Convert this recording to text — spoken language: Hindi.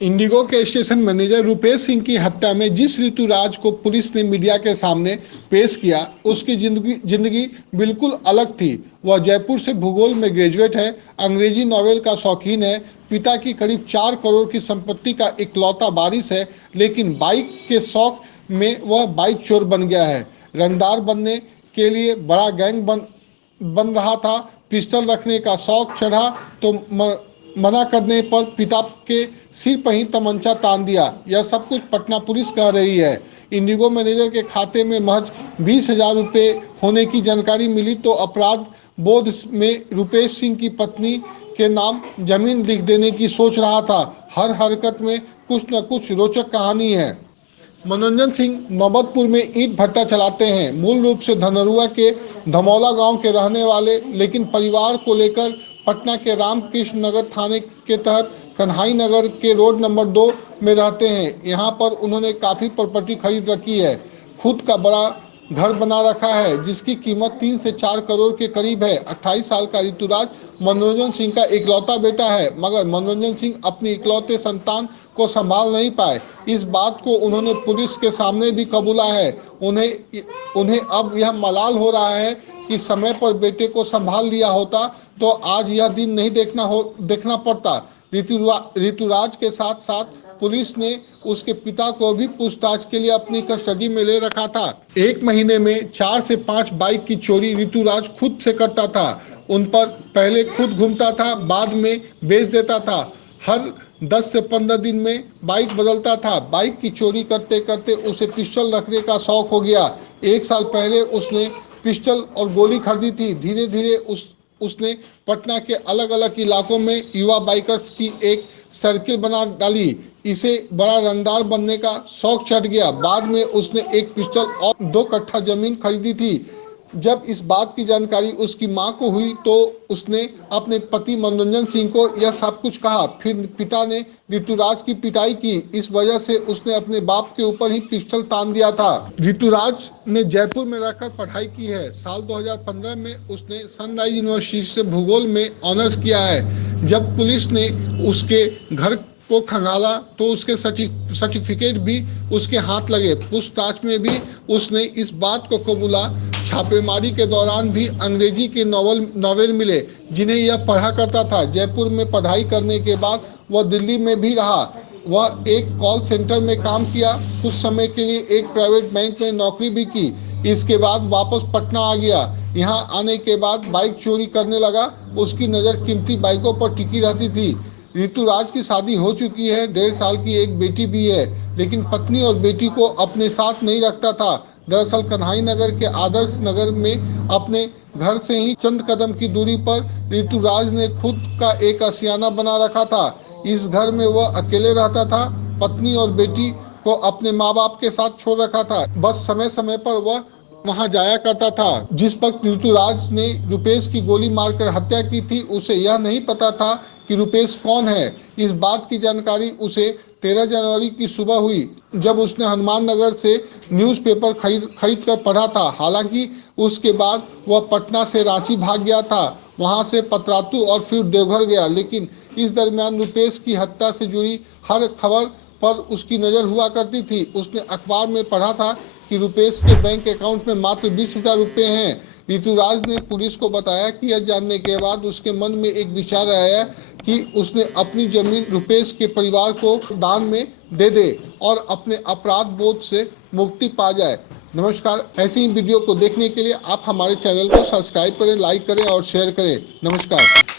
इंडिगो के स्टेशन मैनेजर रुपेश सिंह की हत्या में जिस ऋतुराज को पुलिस ने मीडिया के सामने पेश किया, उसकी जिंदगी बिल्कुल अलग थी। वह जयपुर से भूगोल में ग्रेजुएट है, अंग्रेजी नॉवेल का शौकीन है, पिता की करीब 4 करोड़ की संपत्ति का इकलौता वारिस है, लेकिन बाइक के शौक में वह बाइक चोर बन गया है। रंगदार बनने के लिए बड़ा गैंग बन रहा था। पिस्टल रखने का शौक चढ़ा तो मना करने पर पिता के सिर पर ही तमंचा तान दिया। यह सब कुछ पटना पुलिस कह रही है। इंडिगो मैनेजर के खाते में महज 20,000 रुपये होने की जानकारी मिली तो अपराध बोध में रुपेश सिंह की पत्नी के नाम जमीन लिख देने की सोच रहा था। हर हरकत में कुछ न कुछ रोचक कहानी है। मनोरंजन सिंह नौबतपुर में ईंट भट्टा चलाते हैं। मूल रूप से धनरुआ के धमौला गांव के रहने वाले, लेकिन परिवार को लेकर पटना के रामकृष्ण नगर थाने के तहत कन्हाई नगर के रोड नंबर 2 में रहते हैं। यहां पर उन्होंने काफ़ी प्रॉपर्टी खरीद रखी है। खुद का बड़ा घर बना रखा है जिसकी कीमत 3 से 4 करोड़ के करीब है। 28 साल का ऋतुराज मनोरंजन सिंह का इकलौता बेटा है, मगर मनोरंजन सिंह अपनी इकलौते संतान को संभाल नहीं पाए। इस बात को उन्होंने पुलिस के सामने भी कबूला है। उन्हें अब यह मलाल हो रहा है कि समय पर बेटे को संभाल लिया होता तो आज यह दिन नहीं देखना पड़ता। ऋतुराज के साथ साथ पुलिस ने उसके पिता को भी पूछताछ के लिए अपनी कस्टडी में ले रखा था। एक महीने में 4 से 5 बाइक की चोरी ऋतुराज खुद से करता था। उन पर पहले खुद घूमता था, बाद में बेच देता था। हर 10 से 15 दिन में बाइक बदलता था। बाइक की चोरी करते करते उसे पिस्टल रखने का शौक हो गया। 1 साल पहले उसने पिस्टल और गोली खरीदी थी। धीरे धीरे उसने पटना के अलग अलग इलाकों में युवा बाइकर्स की एक सर्किल बना डाली। इसे बड़ा रंगदार बनने का शौक चढ़ गया। बाद में उसने एक पिस्टल और 2 कट्ठा जमीन खरीदी थी। जब इस बात की जानकारी उसकी मां को हुई तो उसने अपने पति मनोरंजन सिंह को यह सब कुछ कहा। फिर पिता ने ऋतुराज की पिटाई की। इस वजह से उसने अपने बाप के ऊपर ही पिस्टल तान दिया था। ऋतुराज ने जयपुर में रहकर पढ़ाई की है। साल 2015 में उसने सनराइज यूनिवर्सिटी से भूगोल में ऑनर्स किया है। जब पुलिस ने उसके घर को खंगाला तो उसके सर्टिफिकेट भी उसके हाथ लगे। पूछताछ में भी उसने इस बात को कबूला। छापेमारी के दौरान भी अंग्रेजी के नॉवेल मिले जिन्हें यह पढ़ा करता था। जयपुर में पढ़ाई करने के बाद वह दिल्ली में भी रहा। वह एक कॉल सेंटर में काम किया। कुछ समय के लिए एक प्राइवेट बैंक में नौकरी भी की। इसके बाद वापस पटना आ गया। यहाँ आने के बाद बाइक चोरी करने लगा। उसकी नज़र कीमती बाइकों पर टिकी रहती थी। ऋतुराज की शादी हो चुकी है। 1.5 साल की एक बेटी भी है, लेकिन पत्नी और बेटी को अपने साथ नहीं रखता था। दरअसल कन्हाई नगर के आदर्श नगर में अपने घर से ही चंद कदम की दूरी पर ऋतुराज ने खुद का एक आशियाना बना रखा था। इस घर में वह अकेले रहता था। पत्नी और बेटी को अपने माँ बाप के साथ छोड़ रखा था। बस समय समय पर वह वहां जाया करता था। जिस वक्त ऋतुराज ने रुपेश की गोली मारकर हत्या की थी, उसे यह नहीं पता था कि रुपेश कौन है। इस बात की जानकारी उसे 13 जनवरी की सुबह हुई, जब उसने हनुमान नगर से न्यूज़पेपर खरीद कर पढ़ा था। हालांकि उसके बाद वह पटना से रांची भाग गया था, वहां से पतरातू और फिर देवघर गया। लेकिन इस दरमियान रुपेश की हत्या से जुड़ी हर खबर पर उसकी नज़र हुआ करती थी। उसने अखबार में पढ़ा था कि रुपेश के बैंक अकाउंट में मात्र 20,000 रुपये हैं। ऋतुराज ने पुलिस को बताया कि यह जानने के बाद उसके मन में एक विचार आया कि उसने अपनी जमीन रुपेश के परिवार को दान में दे दे और अपने अपराध बोध से मुक्ति पा जाए। नमस्कार, ऐसी ही वीडियो को देखने के लिए आप हमारे चैनल को सब्सक्राइब करें, लाइक करें और शेयर करें। नमस्कार।